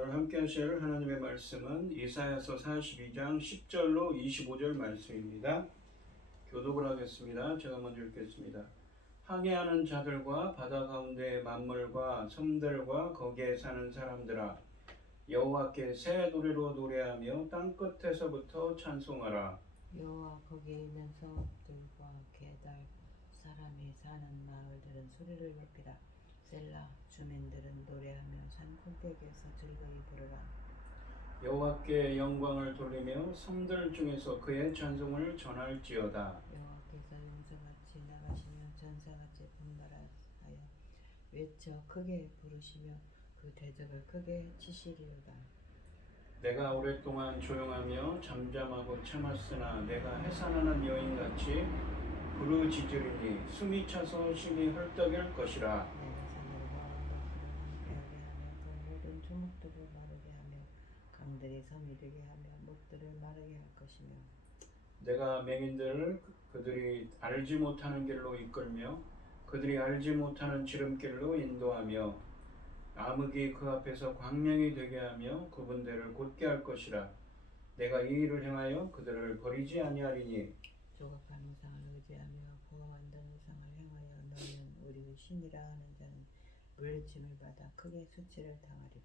오늘 함께 하실 하나님의 말씀은 이사야서 42장 10절로 25절 말씀입니다. 교독을 하겠습니다. 제가 먼저 읽겠습니다. 항해하는 자들과 바다 가운데 만물과 섬들과 거기에 사는 사람들아, 여호와께 새 노래로 노래하며 땅 끝에서부터 찬송하라. 여호와 거기에 있는 성읍들과 게달 사람이 사는 마을들은 소리를 높이라. 셀라 주민들은 노래하며 산 꼭대기에서 즐거이 부르라. 여호와께 영광을 돌리며 섬들 중에서 그의 찬송을 전할지어다. 여호와께서 용서같이 나가시며 전사같이 분발하여 외쳐 크게 부르시며 그 대적을 크게 치시리로다. 내가 오랫동안 조용하며 잠잠하고 참았으나 내가 해산하는 여인같이 부르짖으리니 숨이 차서 심히 헐떡일 것이라. 내가 산으로 언덕들을 함께하게 하며 그 모든 조목들을 마르게 하며 강들이 섬이 되게 하며 못들을 마르게 할 것이며 내가 맹인들을 그들이 알지 못하는 길로 이끌며 그들이 알지 못하는 지름길로 인도하며 암흑이 그 앞에서 광명이 되게 하며 그분들을 곧게 할 것이라. 내가 이 일을 행하여 그들을 버리지 아니하리니 조각한 우상을 의지하며 부어 만든 우상을 행하여 너희는 우리 신이라 하는 자는 물리침을 받아 크게 수치를 당하리라.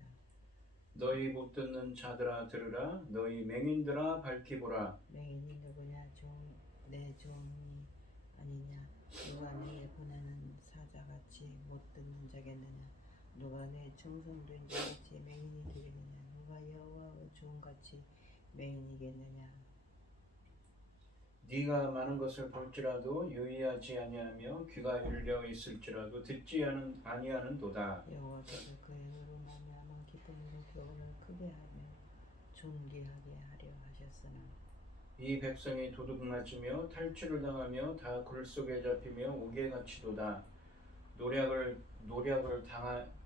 너희 못 듣는 자들아 들으라. 너희 맹인들아 밝히 보라. 맹인이 누구냐? 내 종이 아니냐? 누가 내 보내는 사자같이 못 듣는 자겠느냐? 누가 내 충성된 자같이 맹인이 되겠느냐? 누가 여호와의 종같이 맹인이겠느냐? 네가 많은 것을 볼지라도 유의하지 아니하며 귀가 열려 있을지라도 듣지 아니하는도다. 여호와께서 그의 의로 말미암아 기쁨으로 교훈을 크게 하며 존귀하게 하려 하셨으나 이 백성이 도둑 맞으며 탈취를 당하며 다 굴 속에 잡히며 옥에 갇히도다. 노략을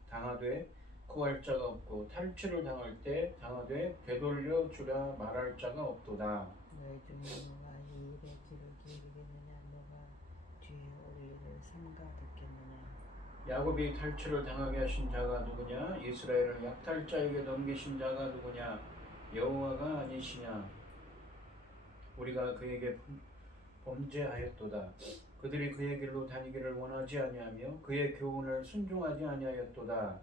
당하되 구할 자가 없고 탈취를 당할 때 당하되 되돌려 주라 말할 자가 없도다. 너희 중에 누가 이 일에 귀를 기울이겠느냐? 누가 뒤에 오리를 삼가 듣겠느냐? 야곱이 탈취를 당하게 하신 자가 누구냐? 이스라엘을 약탈자에게 넘기신 자가 누구냐? 여호와가 아니시냐? 우리가 그에게 범죄하였도다. 그들이 그의 길로 다니기를 원하지 아니하며 그의 교훈을 순종하지 아니하였도다.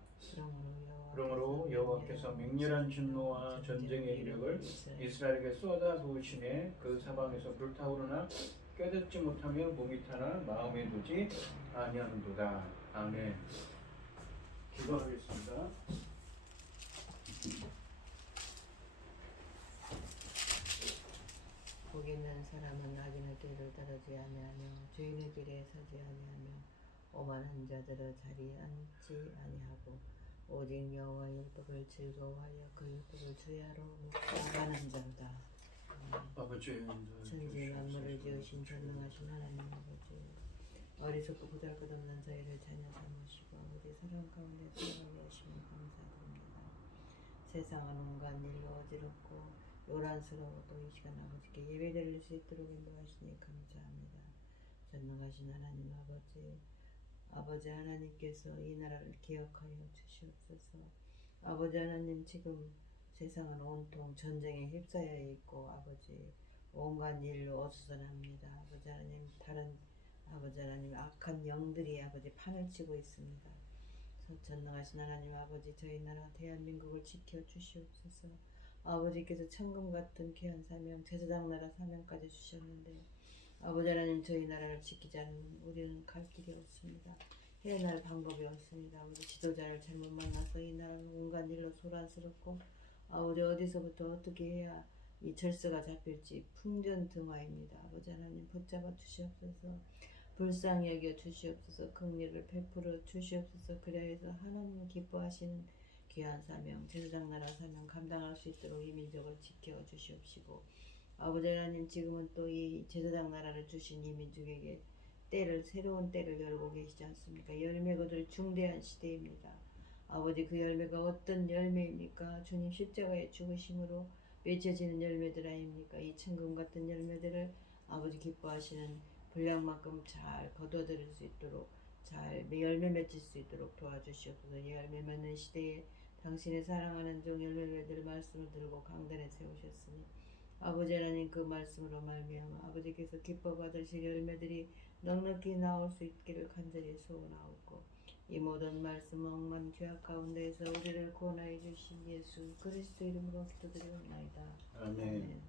그러므로 여호와께서 맹렬한 진노와 전쟁의 이력을 이스라엘에게 쏟아 부으시네. 그 사방에서 불타오르나 껴듣지 못하며 목이 타나 마음에 두지 아니하는도다. 아멘. 기도하겠습니다. 복 있는 사람은 악인의 길을 따르지 아니하며 죄인의 길에 서지 아니하며 오만한 자들의 자리에 앉지 아니하고 오직 여호와의 율법을 즐거워하여 그 율법을 주야로 묵상하는 자로다. 아버지, 천지 만물을 지으신 전능하신 하나님 아버지, 어리석고 보잘것없는 저희를 자녀 삼으시고 아버지 사랑 가운데 살아가게 하시면 감사드립니다. 세상은 온갖 일로 어지럽고 요란스러워도 이 시간 아버지께 예배드릴 수 있도록 인도하시니 감사합니다. 전능하신 하나님 아버지 하나님께서 이 나라를 기억하여 주시옵소서. 아버지 하나님, 지금 세상은 온통 전쟁에 휩싸여 있고 아버지 온갖 일로 어수선합니다. 아버지 하나님, 다른 아버지 하나님 악한 영들이 아버지 판을 치고 있습니다. 전능하신 하나님 아버지, 저희 나라 대한민국을 지켜 주시옵소서. 아버지께서 천금 같은 귀한 사명, 제사장 나라 사명까지 주셨는데 아버지 하나님, 저희 나라를 지키지 않으면 우리는 갈 길이 없습니다. 해낼 방법이 없습니다. 아버지, 지도자를 잘못 만나서 이 나라는 온갖 일로 소란스럽고 아버지 어디서부터 어떻게 해야 이 절세가 잡힐지 풍전등화입니다. 아버지 하나님 붙잡아 주시옵소서. 불쌍히 여겨 주시옵소서. 긍휼을 베풀어 주시옵소서. 그래야 해서 하나님이 기뻐하시는 귀한 사명, 제사장 나라 사명 감당할 수 있도록 이 민족을 지켜 주시옵시고 아버지 하나님, 지금은 또 이 제사장 나라를 주신 이 민족에게 새로운 때를 열고 계시지 않습니까? 열매가 될 중대한 시대입니다. 아버지, 그 열매가 어떤 열매입니까? 주님 십자가의 죽으심으로 맺혀지는 열매들 아닙니까? 이 천금 같은 열매들을 아버지 기뻐하시는 분량만큼 잘 거둬들일 수 있도록 잘 열매 맺힐 수 있도록 도와주시옵소서. 열매 맺는 시대에 당신의 사랑하는 종 열매를 말씀을 들고 강단에 세우셨으니 아버지 하나님 그 말씀으로 말미암아 아버지께서 기뻐 받으실 열매들이 넉넉히 나올 수 있기를 간절히 소원하옵고 이 모든 말씀 억만 죄악 가운데에서 우리를 구원하여 주신 예수 그리스도 이름으로 기도드리옵나이다. 아멘.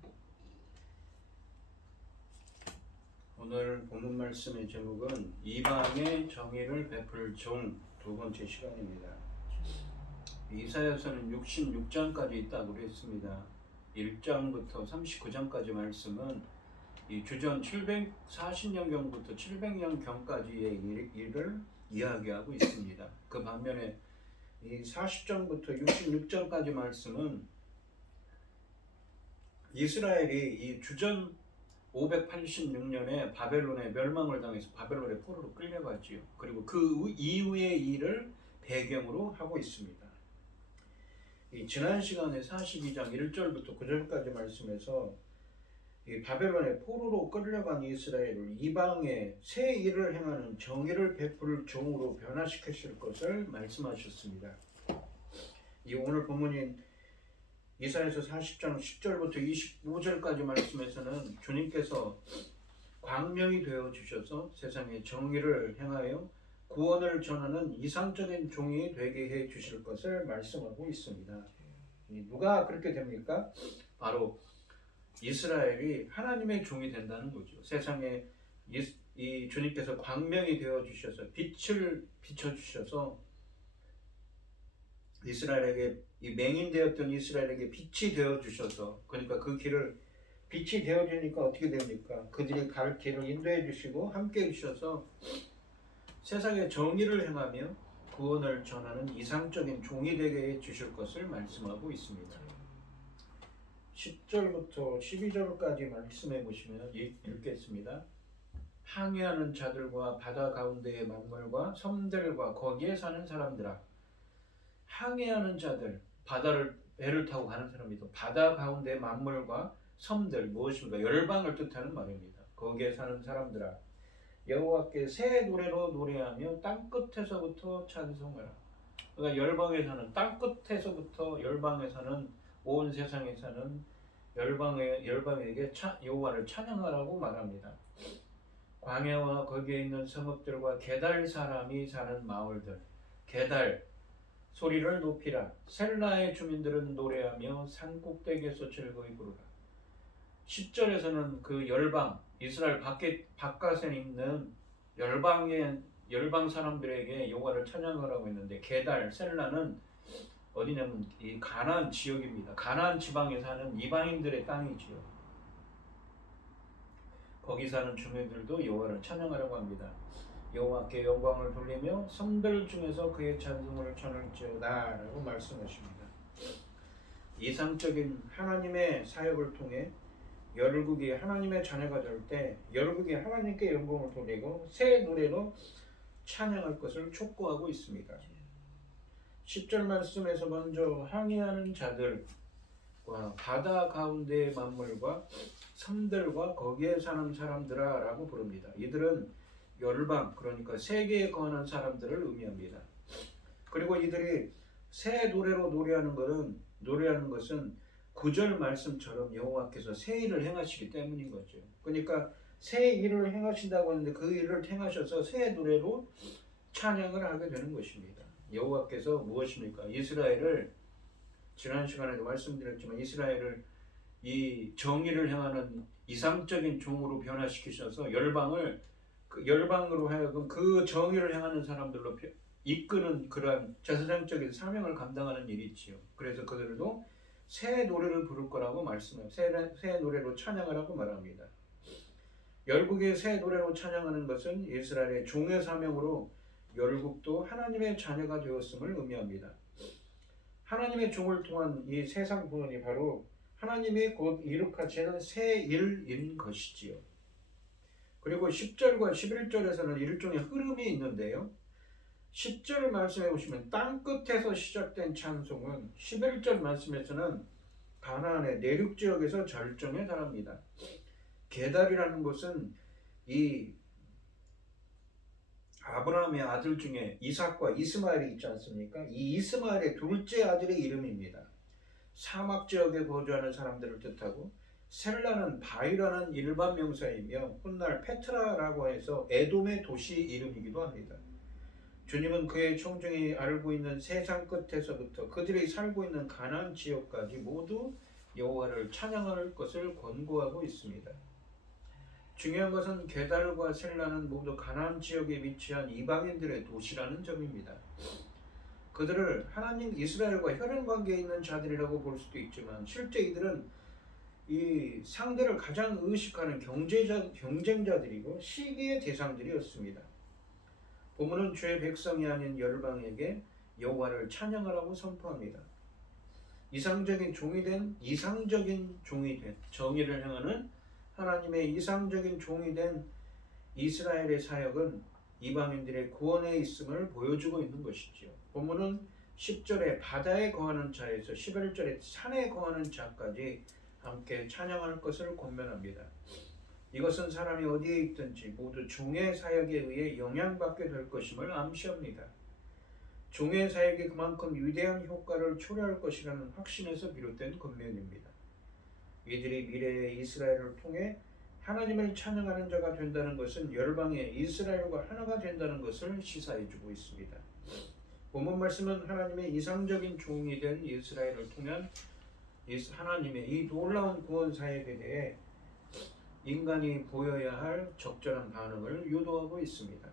오늘 본문 말씀의 제목은 이방의 정의를 베풀 종 두 번째 시간입니다. 이사야서는 66장까지 있다고 했습니다. 1장부터 39장까지 말씀은 이 주전 740년경부터 700년경까지의 일을 이야기하고 있습니다. 그 반면에 이 40장부터 66장까지 말씀은 이스라엘이 이 주전 586년에 바벨론에 멸망을 당해서 바벨론의 포로로 끌려갔지요. 그리고 그 이후의 일을 배경으로 하고 있습니다. 이 지난 시간에 42장 1절부터 9절까지 말씀에서 이 바벨론의 포로로 끌려간 이스라엘을 이방의 새 일을 행하는 정의를 베풀 종으로 변화시키실 것을 말씀하셨습니다. 이 오늘 본문인 이사야서 40장 10절부터 25절까지 말씀에서는 주님께서 광명이 되어 주셔서 세상에 정의를 행하여 구원을 전하는 이상적인 종이 되게 해 주실 것을 말씀하고 있습니다. 누가 그렇게 됩니까? 바로 이스라엘이 하나님의 종이 된다는 거죠. 세상에 이 주님께서 광명이 되어 주셔서 빛을 비춰 주셔서 이스라엘에게 이 맹인되었던 이스라엘에게 빛이 되어 주셔서 그러니까 그 길을 빛이 되어 주니까 어떻게 됩니까? 그들이 갈 길을 인도해 주시고 함께 해 주셔서 세상에 정의를 행하며 구원을 전하는 이상적인 종이 되게 해 주실 것을 말씀하고 있습니다. 10절부터 12절까지 말씀해 보시면 읽겠습니다. 항해하는 자들과 바다 가운데의 만물과 섬들과 거기에 사는 사람들아. 항해하는 자들, 배를 타고 가는 사람이죠. 바다 가운데 만물과 섬들, 무엇입니까? 열방을 뜻하는 말입니다. 거기에 사는 사람들아, 여호와께 새 노래로 노래하며 땅 끝에서부터 찬송하라. 그러니까 열방에 사는 땅 끝에서부터 열방에 사는 온 세상에 사는 열방에게 여호와를 찬양하라고 말합니다. 광야와 거기에 있는 성읍들과 게달 사람이 사는 마을들, 게달 소리를 높이라. 셀라의 주민들은 노래하며 산꼭대기에서 즐거이 부르라. 10절에서는 그 열방, 이스라엘 바깥에 있는 열방 사람들에게 여호와를 찬양하라고 했는데 게달, 셀라는 어디냐면 이 가나안 지역입니다. 가나안 지방에 사는 이방인들의 땅이지요. 거기 사는 주민들도 여호와를 찬양하라고 합니다. 여호와께 영광을 돌리며 섬들 중에서 그의 찬송을 전할지어다 라고 말씀하십니다. 이상적인 하나님의 사역을 통해 열국이 하나님의 자녀가 될 때 열국이 하나님께 영광을 돌리고 새 노래로 찬양할 것을 촉구하고 있습니다. 10절 말씀에서 먼저 항해하는 자들과 바다 가운데의 만물과 섬들과 거기에 사는 사람들아 라고 부릅니다. 이들은 열방, 그러니까 세계에 거하는 사람들을 의미합니다. 그리고 이들이 새 노래로 노래하는 것은 9절 말씀처럼 여호와께서 새 일을 행하시기 때문인 거죠. 그러니까 새 일을 행하신다고 하는데 그 일을 행하셔서 새 노래로 찬양을 하게 되는 것입니다. 여호와께서 무엇입니까? 이스라엘을 지난 시간에도 말씀드렸지만 이스라엘을 이 정의를 행하는 이상적인 종으로 변화시키셔서 열방으로 하여금 그 정의를 행하는 사람들로 이끄는 그러한 제사장적인 사명을 감당하는 일이 있지요. 그래서 그들도 새 노래를 부를 거라고 말씀해요. 새 노래로 찬양하라고 말합니다. 열국의 새 노래로 찬양하는 것은 이스라엘의 종의 사명으로 열국도 하나님의 자녀가 되었음을 의미합니다. 하나님의 종을 통한 이 세상 구원이 바로 하나님이 곧 이룩하시는 새 일인 것이지요. 그리고 10절과 11절에서는 일종의 흐름이 있는데요. 10절 말씀해 보시면 땅 끝에서 시작된 찬송은 11절 말씀에서는 가나안의 내륙 지역에서 절정에 달합니다. 게달이라는 곳은 이 아브라함의 아들 중에 이삭과 이스마엘이 있지 않습니까? 이 이스마엘의 둘째 아들의 이름입니다. 사막 지역에 거주하는 사람들을 뜻하고 셀라는 바위라는 일반 명사이며 훗날 페트라라고 해서 에돔의 도시 이름이기도 합니다. 주님은 그의 청중이 알고 있는 세상 끝에서부터 그들이 살고 있는 가나안 지역까지 모두 여호와를 찬양할 것을 권고하고 있습니다. 중요한 것은 게달과 셀라는 모두 가나안 지역에 위치한 이방인들의 도시라는 점입니다. 그들을 하나님 이스라엘과 혈연 관계에 있는 자들이라고 볼 수도 있지만 실제 이들은 이 상대를 가장 의식하는 경쟁자들이고 시기의 대상들이었습니다. 본문은 주의 백성이 아닌 열방에게 여호와를 찬양하라고 선포합니다. 이상적인 종이 된 정의를 행하는 하나님의 이상적인 종이 된 이스라엘의 사역은 이방인들의 구원에 있음을 보여주고 있는 것이지요. 본문은 10절에 바다에 거하는 자에서 11절에 산에 거하는 자까지 함께 찬양할 것을 권면합니다. 이것은 사람이 어디에 있든지 모두 종의 사역에 의해 영향받게 될 것임을 암시합니다. 종의 사역이 그만큼 위대한 효과를 초래할 것이라는 확신에서 비롯된 권면입니다. 이들이 미래의 이스라엘을 통해 하나님을 찬양하는 자가 된다는 것은 열방의 이스라엘과 하나가 된다는 것을 시사해주고 있습니다. 본문 말씀은 하나님의 이상적인 종이 된 이스라엘을 통한 하나님의 이 놀라운 구원 사역에 대해 인간이 보여야 할 적절한 반응을 유도하고 있습니다.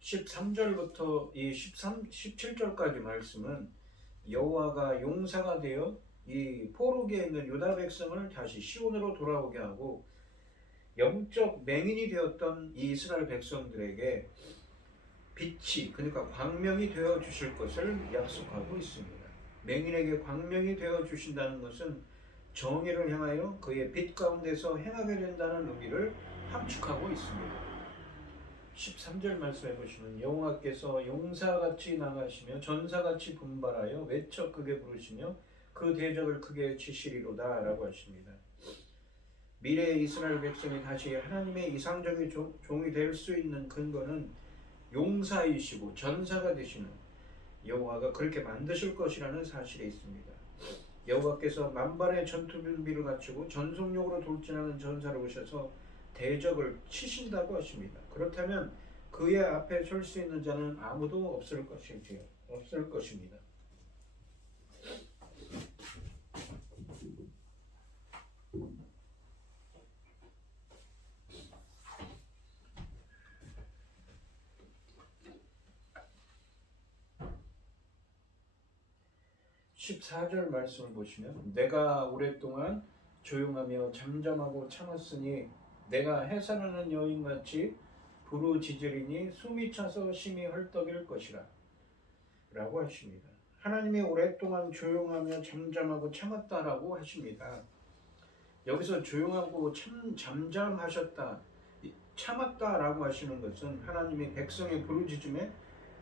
13절부터 이 17절까지 말씀은 여호와가 용사가 되어 이 포로기에 있는 유다 백성을 다시 시온으로 돌아오게 하고 영적 맹인이 되었던 이 이스라엘 백성들에게 빛이 그러니까 광명이 되어 주실 것을 약속하고 있습니다. 맹인에게 광명이 되어 주신다는 것은 정의를 향하여 그의 빛 가운데서 행하게 된다는 의미를 함축하고 있습니다. 13절 말씀해 보시면 여호와께서 용사같이 나가시며 전사같이 분발하여 외쳐 크게 부르시며 그 대적을 크게 치시리로다 라고 하십니다. 미래의 이스라엘 백성이 다시 하나님의 이상적인 종이 될 수 있는 근거는 용사이시고 전사가 되시는 여호와가 그렇게 만드실 것이라는 사실에 있습니다. 여호와께서 만반의 전투 준비를 갖추고 전속력으로 돌진하는 전사를 오셔서 대적을 치신다고 하십니다. 그렇다면 그의 앞에 설 수 있는 자는 아무도 없을 것입니다. 14절 말씀을 보시면 내가 오랫동안 조용하며 잠잠하고 참았으니 내가 해산하는 여인같이 부르짖으리니 숨이 차서 심히 헐떡일 것이라 라고 하십니다. 하나님이 오랫동안 조용하며 잠잠하고 참았다라고 하십니다. 여기서 조용하고 잠잠하셨다, 참았다라고 하시는 것은 하나님이 백성의 부르짖음에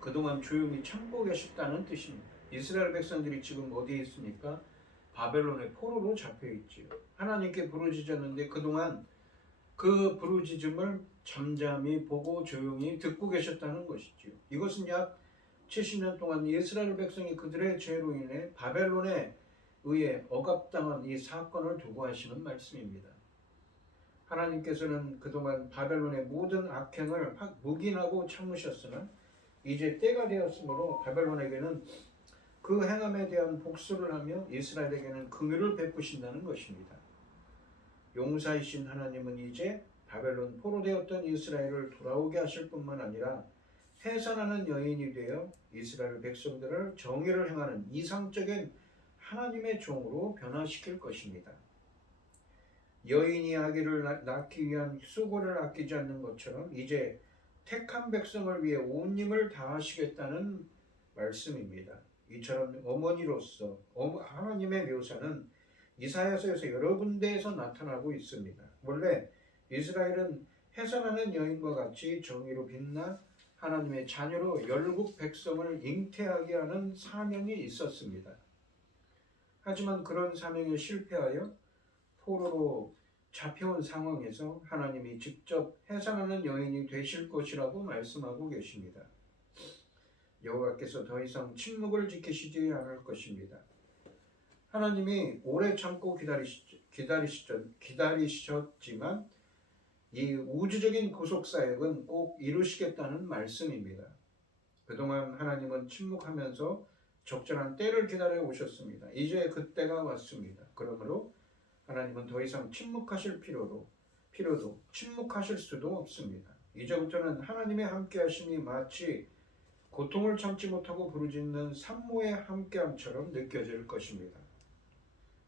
그동안 조용히 참고 계셨다는 뜻입니다. 이스라엘 백성들이 지금 어디에 있습니까? 바벨론의 포로로 잡혀 있지요. 하나님께 부르짖었는데 그동안 그 부르짖음을 잠잠히 보고 조용히 듣고 계셨다는 것이지요. 이것은 약 70년 동안 이스라엘 백성이 그들의 죄로 인해 바벨론에 의해 억압당한 이 사건을 두고 하시는 말씀입니다. 하나님께서는 그동안 바벨론의 모든 악행을 묵인하고 참으셨으나 이제 때가 되었으므로 바벨론에게는 그 행함에 대한 복수를 하며 이스라엘에게는 긍휼을 베푸신다는 것입니다. 용사이신 하나님은 이제 바벨론 포로되었던 이스라엘을 돌아오게 하실 뿐만 아니라 해산하는 여인이 되어 이스라엘 백성들을 정의를 행하는 이상적인 하나님의 종으로 변화시킬 것입니다. 여인이 아기를 낳기 위한 수고를 아끼지 않는 것처럼 이제 택한 백성을 위해 온 힘을 다하시겠다는 말씀입니다. 이처럼 어머니로서 하나님의 묘사는 이사야서에서 여러 군데에서 나타나고 있습니다. 원래 이스라엘은 해산하는 여인과 같이 정의로 빛나 하나님의 자녀로 열국 백성을 잉태하게 하는 사명이 있었습니다. 하지만 그런 사명에 실패하여 포로로 잡혀온 상황에서 하나님이 직접 해산하는 여인이 되실 것이라고 말씀하고 계십니다. 여호와께서 더 이상 침묵을 지키시지 않을 것입니다. 하나님이 오래 참고 기다리셨지만 이 우주적인 구속 사역은 꼭 이루시겠다는 말씀입니다. 그동안 하나님은 침묵하면서 적절한 때를 기다려 오셨습니다. 이제 그 때가 왔습니다. 그러므로 하나님은 더 이상 침묵하실 필요도 침묵하실 수도 없습니다. 이제부터는 하나님의 함께하심이 마치 고통을 참지 못하고 부르짖는 산모의 함께함처럼 느껴질 것입니다.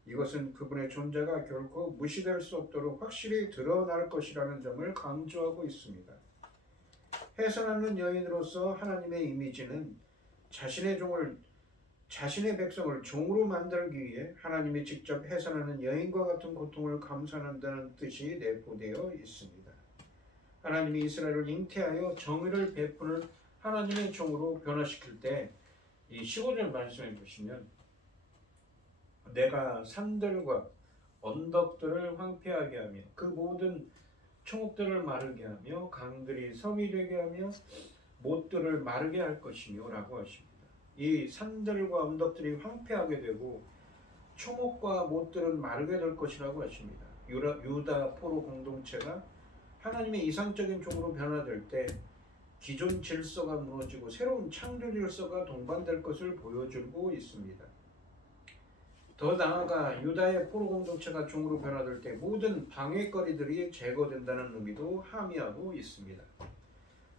이것은 그분의 존재가 결코 무시될 수 없도록 확실히 드러날 것이라는 점을 강조하고 있습니다. 해산하는 여인으로서 하나님의 이미지는 자신의 백성을 종으로 만들기 위해 하나님이 직접 해산하는 여인과 같은 고통을 감수한다는 뜻이 내포되어 있습니다. 하나님이 이스라엘을 잉태하여 정의를 베푸는 하나님의 종으로 변화시킬 때 이 15절 말씀해 보시면 내가 산들과 언덕들을 황폐하게 하며 그 모든 초목들을 마르게 하며 강들이 섬이 되게 하며 못들을 마르게 할 것이며 라고 하십니다. 이 산들과 언덕들이 황폐하게 되고 초목과 못들은 마르게 될 것이라고 하십니다. 유다 포로 공동체가 하나님의 이상적인 종으로 변화될 때 기존 질서가 무너지고 새로운 창조 질서가 동반될 것을 보여주고 있습니다. 더 나아가 유다의 포로 공동체가 종으로 변화될 때 모든 방해거리들이 제거된다는 의미도 함의하고 있습니다.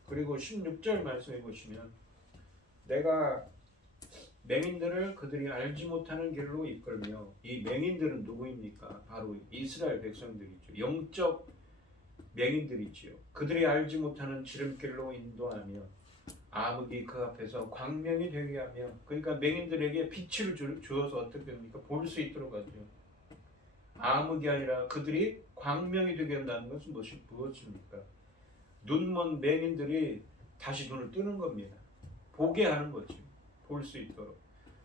그리고 16절 말씀해 보시면 내가 맹인들을 그들이 알지 못하는 길로 이끌며 이 맹인들은 누구입니까? 바로 이스라엘 백성들이죠. 영적 맹인들이지요. 그들이 알지 못하는 지름길로 인도하며 암흑이 그 앞에서 광명이 되게 하며 그러니까 맹인들에게 빛을 주어서 어떻게 됩니까? 볼 수 있도록 하죠. 암흑이 아니라 그들이 광명이 되게 한다는 것은 무엇입니까? 눈먼 맹인들이 다시 눈을 뜨는 겁니다. 보게 하는 거죠. 볼 수 있도록.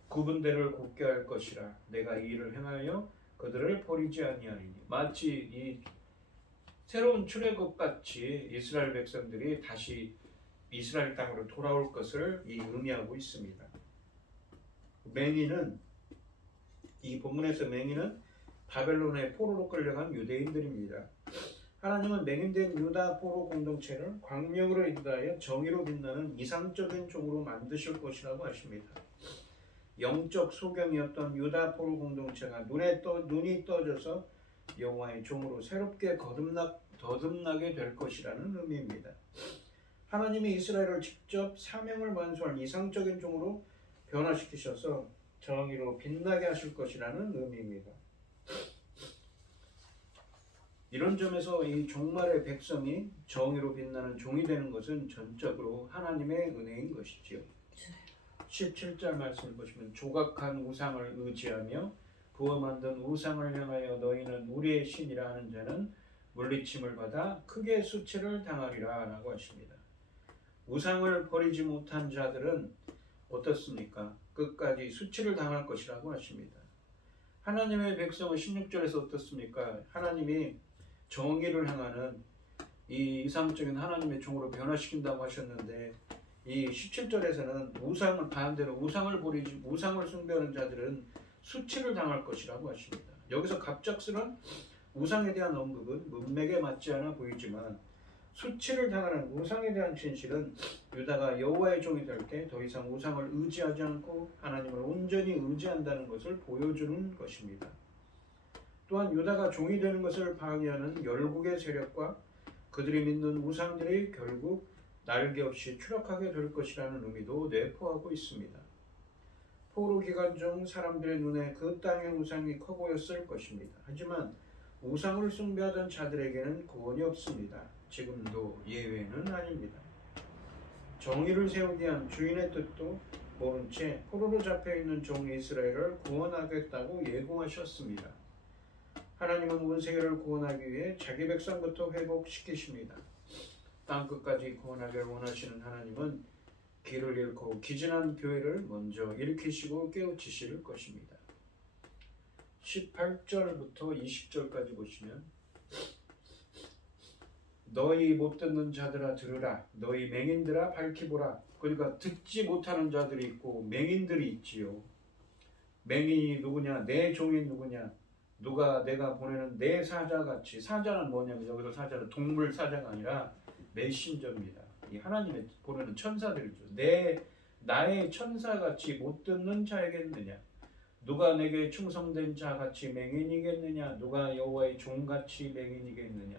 구분대를 곱게 할 것이라 내가 이 일을 행하여 그들을 버리지 아니하리니. 마치 이 새로운 출애굽 같이 이스라엘 백성들이 다시 이스라엘 땅으로 돌아올 것을 의미하고 있습니다. 맹인은 이 본문에서 맹인은 바벨론의 포로로 끌려간 유대인들입니다. 하나님은 맹인된 유다 포로 공동체를 광명으로 인도하여 정의로 빛나는 이상적인 종으로 만드실 것이라고 하십니다. 영적 소경이었던 유다 포로 공동체가 눈이 떠져서 여호와의 종으로 새롭게 거듭나게 될 것이라는 의미입니다. 하나님이 이스라엘을 직접 사명을 완수할 이상적인 종으로 변화시키셔서 정의로 빛나게 하실 것이라는 의미입니다. 이런 점에서 이 종말의 백성이 정의로 빛나는 종이 되는 것은 전적으로 하나님의 은혜인 것이지요. 17절 말씀을 보시면 조각한 우상을 의지하며 부어 만든 우상을 향하여 너희는 우리의 신이라 하는 자는 물리침을 받아 크게 수치를 당하리라 라고 하십니다. 우상을 버리지 못한 자들은 어떻습니까? 끝까지 수치를 당할 것이라고 하십니다. 하나님의 백성은 16절에서 어떻습니까? 하나님이 정의를 행하는 이 이상적인 하나님의 종으로 변화시킨다고 하셨는데 이 17절에서는 반대로 우상을 숭배하는 자들은 수치를 당할 것이라고 하십니다. 여기서 갑작스런 우상에 대한 언급은 문맥에 맞지 않아 보이지만 수치를 당하는 우상에 대한 진실은 유다가 여호와의 종이 될 때 더 이상 우상을 의지하지 않고 하나님을 온전히 의지한다는 것을 보여주는 것입니다. 또한 유다가 종이 되는 것을 방해하는 열국의 세력과 그들이 믿는 우상들이 결국 날개 없이 추락하게 될 것이라는 의미도 내포하고 있습니다. 포로 기간 중 사람들의 눈에 그 땅의 우상이 커 보였을 것입니다. 하지만 우상을 숭배하던 자들에게는 구원이 없습니다. 지금도 예외는 아닙니다. 정의를 세우기 위한 주인의 뜻도 모른 채 포로로 잡혀있는 종 이스라엘을 구원하겠다고 예고하셨습니다. 하나님은 온 세계를 구원하기 위해 자기 백성부터 회복시키십니다. 땅끝까지 구원하기를 원하시는 하나님은 길을 잃고 기진한 교회를 먼저 일으키시고 깨우치실 것입니다. 18절부터 20절까지 보시면 너희 못 듣는 자들아 들으라. 너희 맹인들아 밝히 보라. 그러니까 듣지 못하는 자들이 있고 맹인들이 있지요. 맹인이 누구냐? 내 종이 누구냐? 누가 내가 보내는 내 사자같이. 사자는 뭐냐면 여기서 사자는 동물 사자가 아니라 메신저입니다. 이 하나님의 보내는 천사들이죠. 나의 천사같이 못 듣는 자에겠느냐? 누가 내게 충성된 자같이 맹인이겠느냐? 누가 여호와의 종같이 맹인이겠느냐?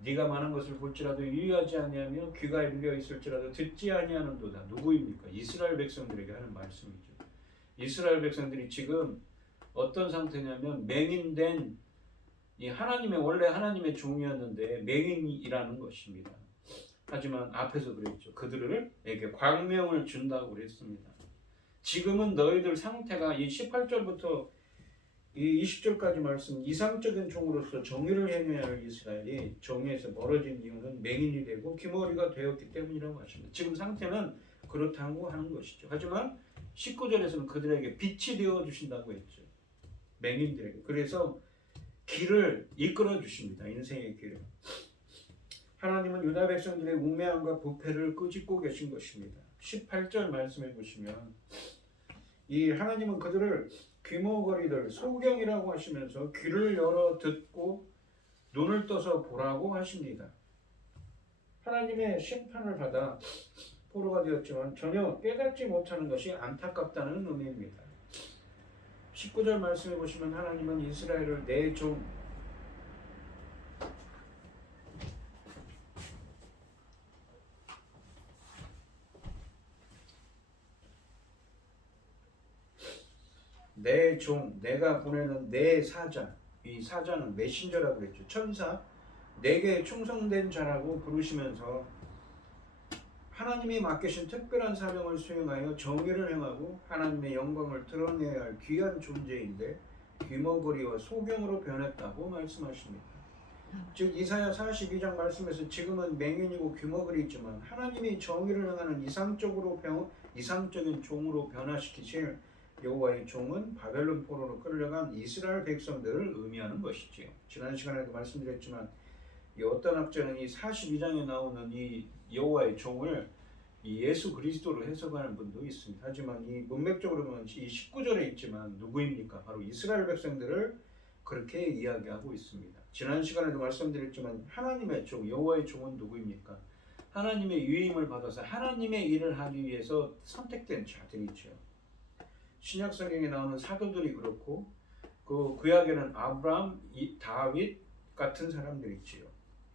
네가 많은 것을 볼지라도 유의하지 아니하며 귀가 열려 있을지라도 듣지 아니하는도다. 누구입니까? 이스라엘 백성들에게 하는 말씀이죠. 이스라엘 백성들이 지금 어떤 상태냐면 맹인된 원래 하나님의 종이었는데 맹인이라는 것입니다. 하지만 앞에서 그랬죠. 그들에게 광명을 준다고 그랬습니다. 지금은 너희들 상태가 이 18절부터 이 20절까지 말씀 이상적인 종으로서 정의를 행해야 할 이스라엘이 정의에서 멀어진 이유는 맹인이 되고 귀머리가 되었기 때문이라고 하십니다. 지금 상태는 그렇다고 하는 것이죠. 하지만 19절에서는 그들에게 빛이 되어 주신다고 했죠. 맹인들에게. 그래서 길을 이끌어 주십니다. 인생의 길을. 하나님은 유다 백성들의 우매함과 부패를 끄집고 계신 것입니다. 18절 말씀해 보시면 이 하나님은 그들을 귀머거리들 소경이라고 하시면서 귀를 열어 듣고 눈을 떠서 보라고 하십니다. 하나님의 심판을 받아 포로가 되었지만 전혀 깨닫지 못하는 것이 안타깝다는 의미입니다. 19절 말씀해 보시면 하나님은 이스라엘을 내 종 내가 보내는 내 사자, 이 사자는 메신저라고 그랬죠. 천사, 내게 충성된 자라고 부르시면서 하나님이 맡기신 특별한 사명을 수행하여 정의를 행하고 하나님의 영광을 드러내야 할 귀한 존재인데 귀머거리와 소경으로 변했다고 말씀하십니다. 즉 이사야 42장 말씀에서 지금은 맹인이고 귀머거리지만 하나님이 정의를 행하는 이상적인 종으로 변화시키실 여호와의 종은 바벨론 포로로 끌려간 이스라엘 백성들을 의미하는 것이지요. 지난 시간에도 말씀드렸지만 이 어떤 학자는 이 42장에 나오는 이 여호와의 종을 이 예수 그리스도로 해석하는 분도 있습니다. 하지만 이 문맥적으로 보면 이 19절에 있지만 누구입니까? 바로 이스라엘 백성들을 그렇게 이야기하고 있습니다. 지난 시간에도 말씀드렸지만 하나님의 종, 여호와의 종은 누구입니까? 하나님의 유임을 받아서 하나님의 일을 하기 위해서 선택된 자들이죠. 신약 성경에 나오는 사도들이 그렇고 그 구약에는 아브라함, 다윗 같은 사람들이 있지요.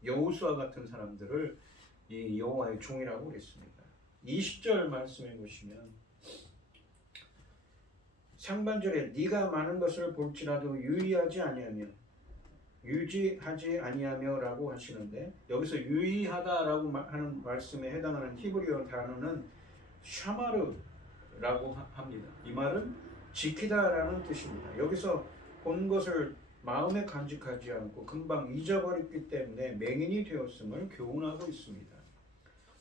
여호수아 같은 사람들을 이 여호와의 종이라고 했습니다. 20절 말씀해 보시면 상반절에 네가 많은 것을 볼지라도 유의하지 아니하며 유지하지 아니하며라고 하시는데 여기서 유의하다라고 하는 말씀에 해당하는 히브리어 단어는 샤마르라고 합니다. 이 말은 지키다라는 뜻입니다. 여기서 본 것을 마음에 간직하지 않고 금방 잊어버렸기 때문에 맹인이 되었음을 교훈하고 있습니다.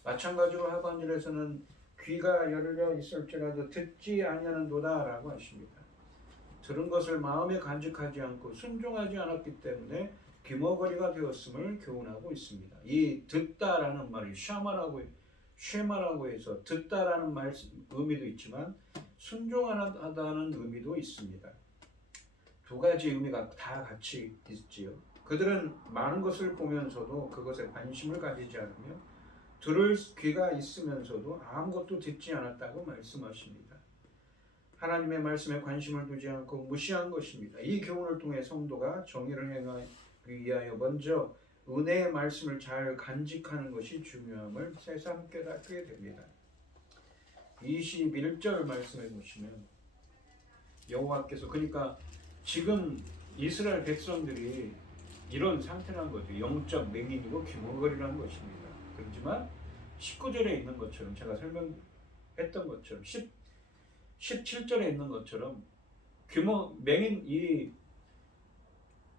마찬가지로 하반절에서는 귀가 열려 있을지라도 듣지 아니하는도다라고 하십니다. 들은 것을 마음에 간직하지 않고 순종하지 않았기 때문에 귀머거리가 되었음을 교훈하고 있습니다. 이 듣다라는 말이 쉐마라고 해서 듣다라는 의미도 있지만 순종하다는 의미도 있습니다. 두 가지 의미가 다 같이 있지요. 그들은 많은 것을 보면서도 그것에 관심을 가지지 않으며 들을 귀가 있으면서도 아무것도 듣지 않았다고 말씀하십니다. 하나님의 말씀에 관심을 두지 않고 무시한 것입니다. 이 교훈을 통해 성도가 정의를 행하기 위하여 먼저 은혜의 말씀을 잘 간직하는 것이 중요함을 새삼 깨닫게 됩니다. 21절 말씀해 보시면 여호와께서 그러니까 지금 이스라엘 백성들이 이런 상태란 거죠. 영적 맹인이고 귀머거리라는 것입니다. 그렇지만 19절에 있는 것처럼 제가 설명했던 것처럼 17절에 있는 것처럼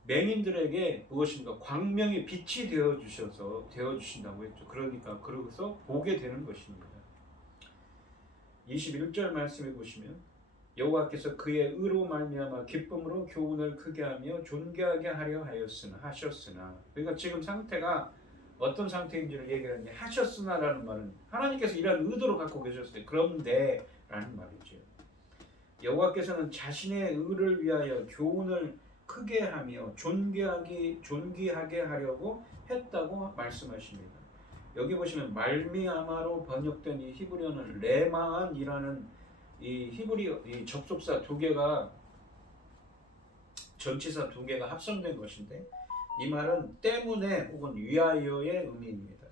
맹인들에게 무엇인가 광명의 빛이 되어 주신다고 했죠. 그러니까 그러고서 보게 되는 것입니다. 21절 말씀해 보시면 여호와께서 그의 의로 말미암아 기쁨으로 교훈을 크게 하며 존귀하게 하려 하셨으나 그러니까 지금 상태가 어떤 상태인지를 얘기를 하는데 하셨으나라는 말은 하나님께서 이러한 의도로 갖고 계셨어요. 그런데 라는 말이죠. 여호와께서는 자신의 의를 위하여 교훈을 크게 하며 존귀하게 하려고 했다고 말씀하십니다. 여기 보시면 말미암아로 번역된 이 히브리어는 레마안이라는 이 이 접속사 두 개가 전치사 두 개가 합성된 것인데 이 말은 때문에 혹은 위하여의 의미입니다.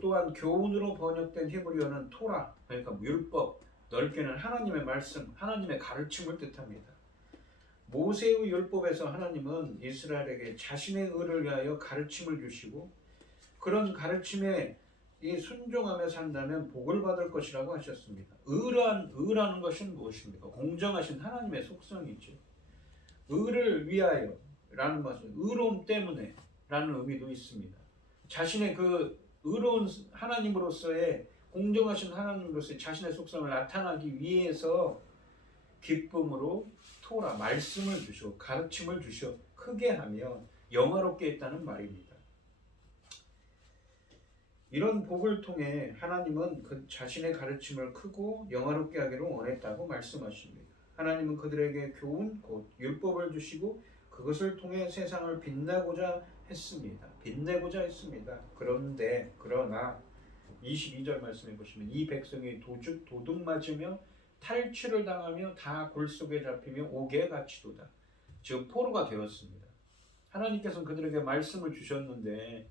또한 교훈으로 번역된 히브리어는 토라, 그러니까 율법, 넓게는 하나님의 말씀, 하나님의 가르침을 뜻합니다. 모세의 율법에서 하나님은 이스라엘에게 자신의 의를 위하여 가르침을 주시고 그런 가르침에 이 순종하며 산다면 복을 받을 것이라고 하셨습니다. 의라는 것은 무엇입니까? 공정하신 하나님의 속성이죠. 의를 위하여 라는 것은 의로움 때문에 라는 의미도 있습니다. 자신의 그 의로운 하나님으로서의 공정하신 하나님으로서의 자신의 속성을 나타나기 위해서 기쁨으로 토라 말씀을 주시고 가르침을 주시어 크게 하며 영화롭게 했다는 말입니다. 이런 복을 통해 하나님은 그 자신의 가르침을 크고 영화롭게 하기를 원했다고 말씀하십니다. 하나님은 그들에게 교훈 곧 율법을 주시고 그것을 통해 세상을 빛내고자 했습니다. 그러나 22절 말씀해 보시면 이 백성이 도둑 맞으며 탈취를 당하며 다 굴속에 잡히며 옥에 갇히도다. 즉 포로가 되었습니다. 하나님께서는 그들에게 말씀을 주셨는데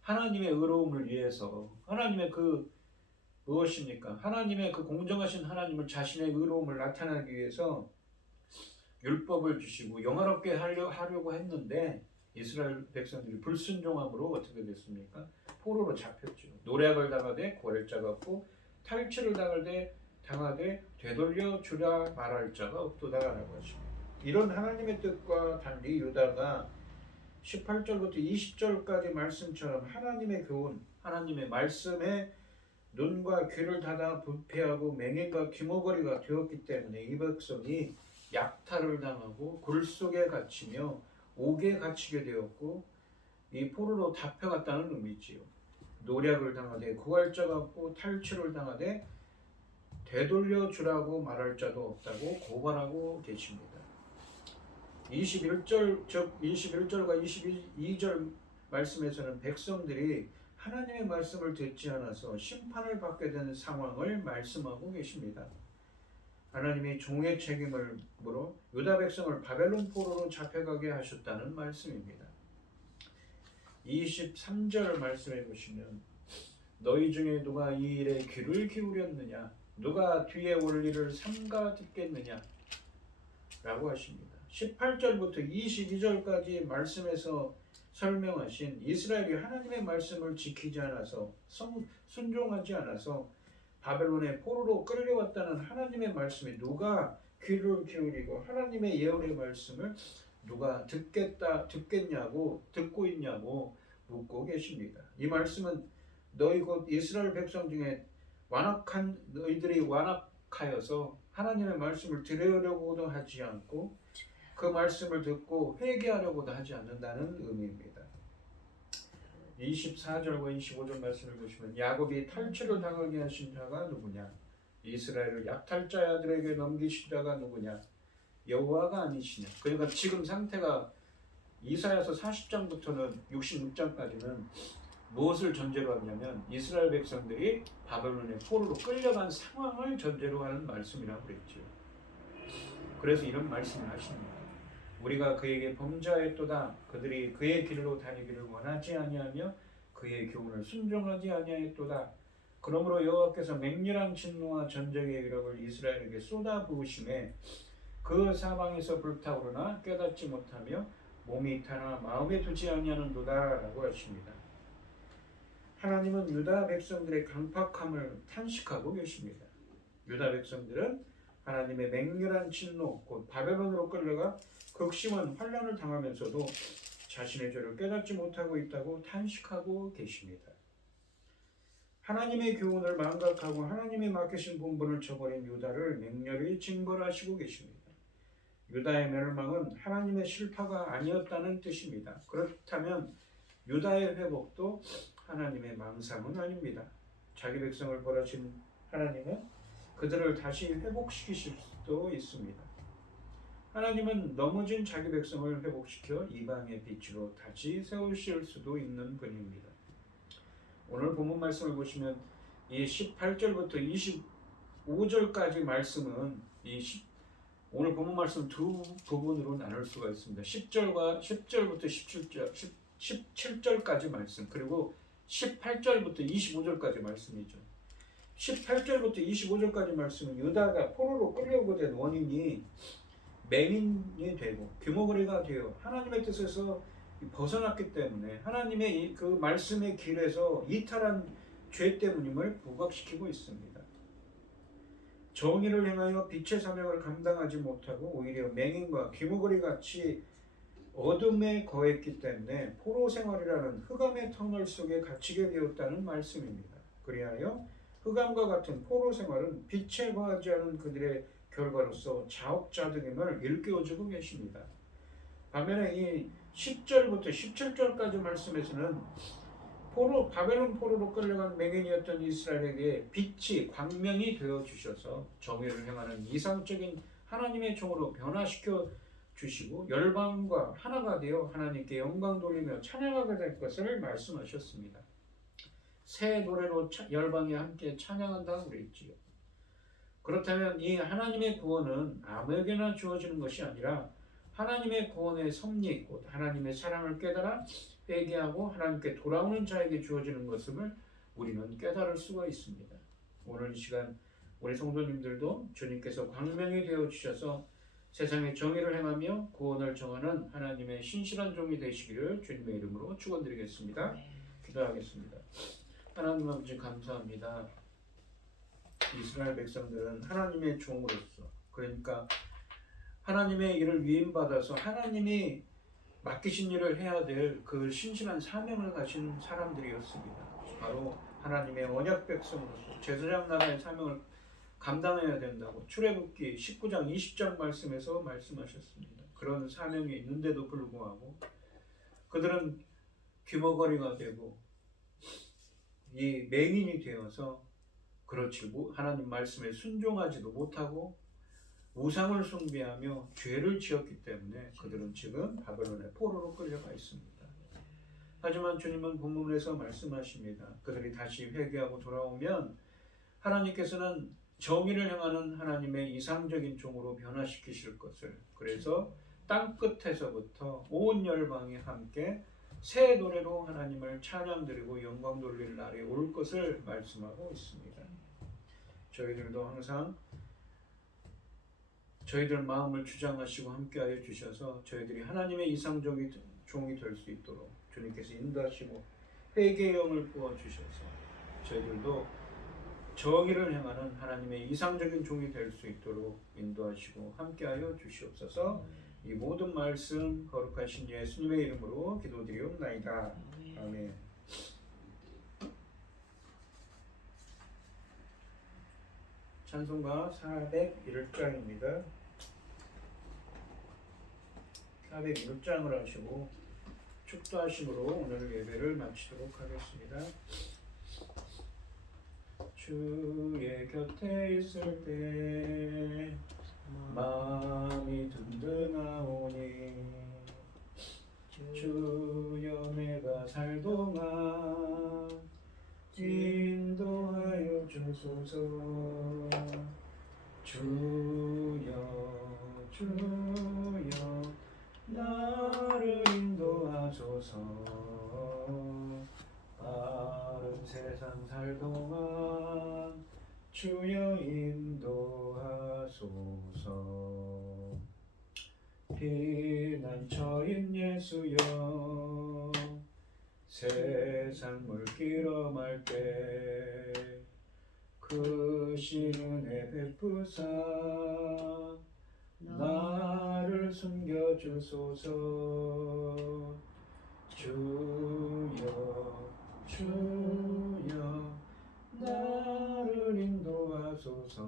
하나님의 의로움을 위해서 하나님의 그 무엇입니까? 하나님의 그 공정하신 하나님을 자신의 의로움을 나타내기 위해서 율법을 주시고 영화롭게 하려고 했는데 이스라엘 백성들이 불순종함으로 어떻게 됐습니까? 포로로 잡혔죠. 노략을 당하되 구할 자가 없고 탈취를 당하되 되돌려 주라 말할 자가 없도다라고 하십니다. 이런 하나님의 뜻과 달리 유다가 18절부터 20절까지 말씀처럼 하나님의 교훈, 하나님의 말씀에 눈과 귀를 닫아 부패하고 맹인과 귀머거리가 되었기 때문에 이 백성이 약탈을 당하고 굴 속에 갇히며 옥에 갇히게 되었고 이 포로로 잡혀갔다는 의미지요. 노략을 당하되 구할 자가 없고 탈취를 당하되 되돌려 주라고 말할 자도 없다고 고발하고 계십니다. 21절과 22절 말씀에서는 백성들이 하나님의 말씀을 듣지 않아서 심판을 받게 되는 상황을 말씀하고 계십니다. 하나님이 종의 책임을 물어 유다 백성을 바벨론 포로로 잡혀가게 하셨다는 말씀입니다. 23절 말씀해 보시면 너희 중에 누가 이 일에 귀를 기울였느냐 누가 뒤에 올 일을 삼가 듣겠느냐 라고 하십니다. 18절부터 22절까지 말씀에서 설명하신 이스라엘이 하나님의 말씀을 지키지 않아서 순종하지 않아서 바벨론의 포로로 끌려왔다는 하나님의 말씀에 누가 귀를 기울이고 하나님의 예언의 말씀을 누가 듣고 있냐고 묻고 계십니다. 이 말씀은 너희 곧 이스라엘 백성 중에 너희들이 완악하여서 하나님의 말씀을 들으려고도 하지 않고 그 말씀을 듣고 회개하려고도 하지 않는다는 의미입니다. 24절과 25절 말씀을 보시면 야곱이 탈취를 당하게 하신 자가 누구냐? 이스라엘을 약탈자들에게 넘기신 자가 누구냐? 여호와가 아니시냐? 그러니까 지금 상태가 이사야서 40장부터는 66장까지는 무엇을 전제로 하냐면 이스라엘 백성들이 바벨론의 포로로 끌려간 상황을 전제로 하는 말씀이라고 그랬죠. 그래서 이런 말씀을 하십니다. 우리가 그에게 범죄하였도다. 그들이 그의 길로 다니기를 원하지 아니하며 그의 교훈을 순종하지 아니하였도다. 그러므로 여호와께서 맹렬한 진노와 전쟁의 위력을 이스라엘에게 쏟아 부으심에 그 사방에서 불타오르나 깨닫지 못하며 몸이 타나 마음에 두지 아니하는도다라고 하십니다. 하나님은 유다 백성들의 강팍함을 탄식하고 계십니다. 유다 백성들은 하나님의 맹렬한 진노 곧 바벨론으로 끌려가 극심한 환난을 당하면서도 자신의 죄를 깨닫지 못하고 있다고 탄식하고 계십니다. 하나님의 교훈을 망각하고 하나님이 맡기신 본분을 저버린 유다를 맹렬히 징벌하시고 계십니다. 유다의 멸망은 하나님의 실파가 아니었다는 뜻입니다. 그렇다면 유다의 회복도 하나님의 망상은 아닙니다. 자기 백성을 벌하신 하나님은 그들을 다시 회복시키실 수도 있습니다. 하나님은 넘어진 자기 백성을 회복시켜 이방의 빛으로 다시 세우실 수도 있는 분입니다. 오늘 본문 말씀을 보시면 이 18절부터 25절까지 말씀은 오늘 본문 말씀 두 부분으로 나눌 수가 있습니다. 10절부터 17절까지 말씀, 그리고 18절부터 25절까지 말씀이죠. 18절부터 25절까지 말씀은 유다가 포로로 끌려오게 된 원인이 맹인이 되고 규모거리가 되어 하나님의 뜻에서 벗어났기 때문에 하나님의 그 말씀의 길에서 이탈한 죄 때문임을 부각시키고 있습니다. 정의를 행하여 빛의 사명을 감당하지 못하고 오히려 맹인과 귀머거리 같이 어둠에 거했기 때문에 포로 생활이라는 흑암의 터널 속에 갇히게 되었다는 말씀입니다. 그리하여 흑암과 같은 포로 생활은 빛에 거하지 않은 그들의 결과로서 자업자득임을 일깨워주고 계십니다. 반면에 이 10절부터 17절까지 말씀에서는 바벨론 포로로 끌려간 맹인이었던 이스라엘에게 빛이 광명이 되어 주셔서 정의를 행하는 이상적인 하나님의 종으로 변화시켜 주시고 열방과 하나가 되어 하나님께 영광 돌리며 찬양하게 될 것을 말씀하셨습니다. 새 노래로 열방이 함께 찬양한다고 그랬지요. 그렇다면 이 하나님의 구원은 아무에게나 주어지는 것이 아니라 하나님의 구원의 섭리, 곧 하나님의 사랑을 깨달아 회개하고 하나님께 돌아오는 자에게 주어지는 것임을 우리는 깨달을 수가 있습니다. 오늘 이 시간 우리 성도님들도 주님께서 광명이 되어 주셔서 세상의 정의를 행하며 구원을 정하는 하나님의 신실한 종이 되시기를 주님의 이름으로 축원드리겠습니다. 기도하겠습니다. 하나님 아버지 감사합니다. 이스라엘 백성들은 하나님의 종으로서, 그러니까 하나님의 일을 위임받아서 하나님이 맡기신 일을 해야 될 그 신실한 사명을 가진 사람들이었습니다. 바로 하나님의 언약 백성으로서 제사장 나라의 사명을 감당해야 된다고 출애굽기 19장 20장 말씀에서 말씀하셨습니다. 그런 사명이 있는데도 불구하고 그들은 귀머거리가 되고 이 맹인이 되어서 그렇지 하나님 말씀에 순종하지도 못하고 우상을 숭배하며 죄를 지었기 때문에 그들은 지금 바벨론의 포로로 끌려가 있습니다. 하지만 주님은 본문에서 말씀하십니다. 그들이 다시 회개하고 돌아오면 하나님께서는 정의를 행하는 하나님의 이상적인 종으로 변화시키실 것을, 그래서 땅끝에서부터 온 열방이 함께 새 노래로 하나님을 찬양드리고 영광 돌릴 날이 올 것을 말씀하고 있습니다. 저희들도 항상 저희들 마음을 주장하시고 함께하여 주셔서 저희들이 하나님의 이상적인 종이 될 수 있도록 주님께서 인도하시고 회개의 영을 부어주셔서 저희들도 정의를 행하는 하나님의 이상적인 종이 될 수 있도록 인도하시고 함께하여 주시옵소서. 이 모든 말씀 거룩하신 예수님의 이름으로 기도드리옵나이다. 아멘. 찬송가 401장입니다. 401장을 하시고 축도하심으로 오늘 예배를 마치도록 하겠습니다. 주의 곁에 있을 때 마음이 든든하오니 주여 내가 살동안 인도하여 주소서. 주여 주여 나를 인도하소서. 바른 세상 살 동안 주여 인도하소서. 피난처인 예수여 세상 물길 엄할 때 크신 은혜 베푸사 나를 숨겨주소서. 주여 주여 나를 인도하소서.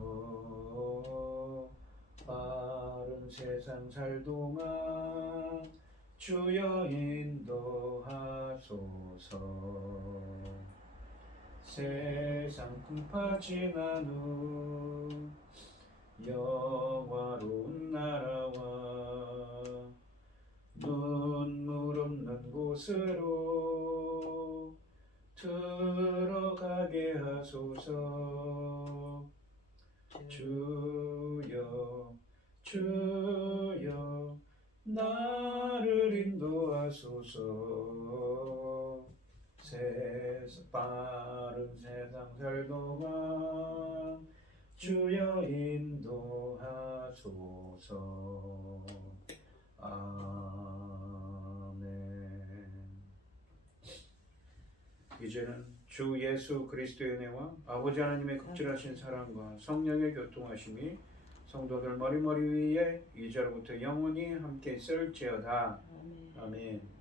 바른 세상 살 동안 주여 인도하소서. 세상 풍파 지난 후 영화로운 나라와 눈물 없는 곳으로 들어가게 하소서. 주여 주여 나를 인도하소서. 빠른 세상 살동안 주여 인도하소서. 아멘. 이제는 주 예수 그리스도의 은혜와 아버지 하나님의 극진하신 사랑과 성령의 교통하심이 성도들 머리머리 위에 이제로부터 영원히 함께 있을지어다. 아멘.